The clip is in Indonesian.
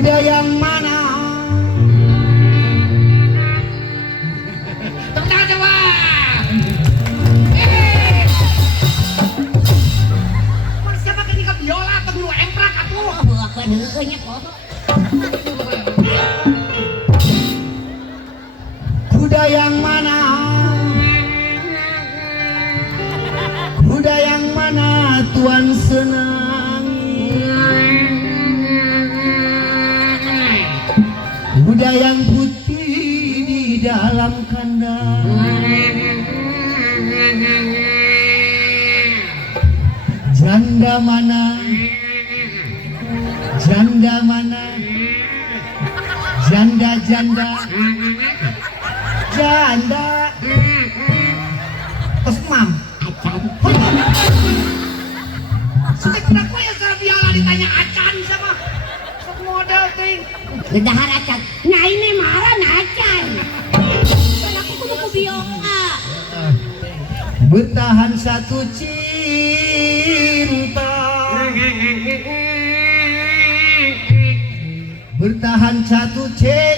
Kuda yang mana? Tepuk tangan coba. Mana siapa kan nikah biola atau nu emprak atuh? Aku nengkenya kok. Kuda yang mana? Kuda yang mana Tuan senangi? Kuda yang putih di dalam kandang. Janda mana? Janda mana? Janda janda janda. Terus mam Acan. Sudah kenapa ya kalau biola ditanya acan sama sok model ting. Ngedahar acan. Nah ini marah acan. Kan aku kudu ku biola. bertahan satu cinta, bertahan satu cinta.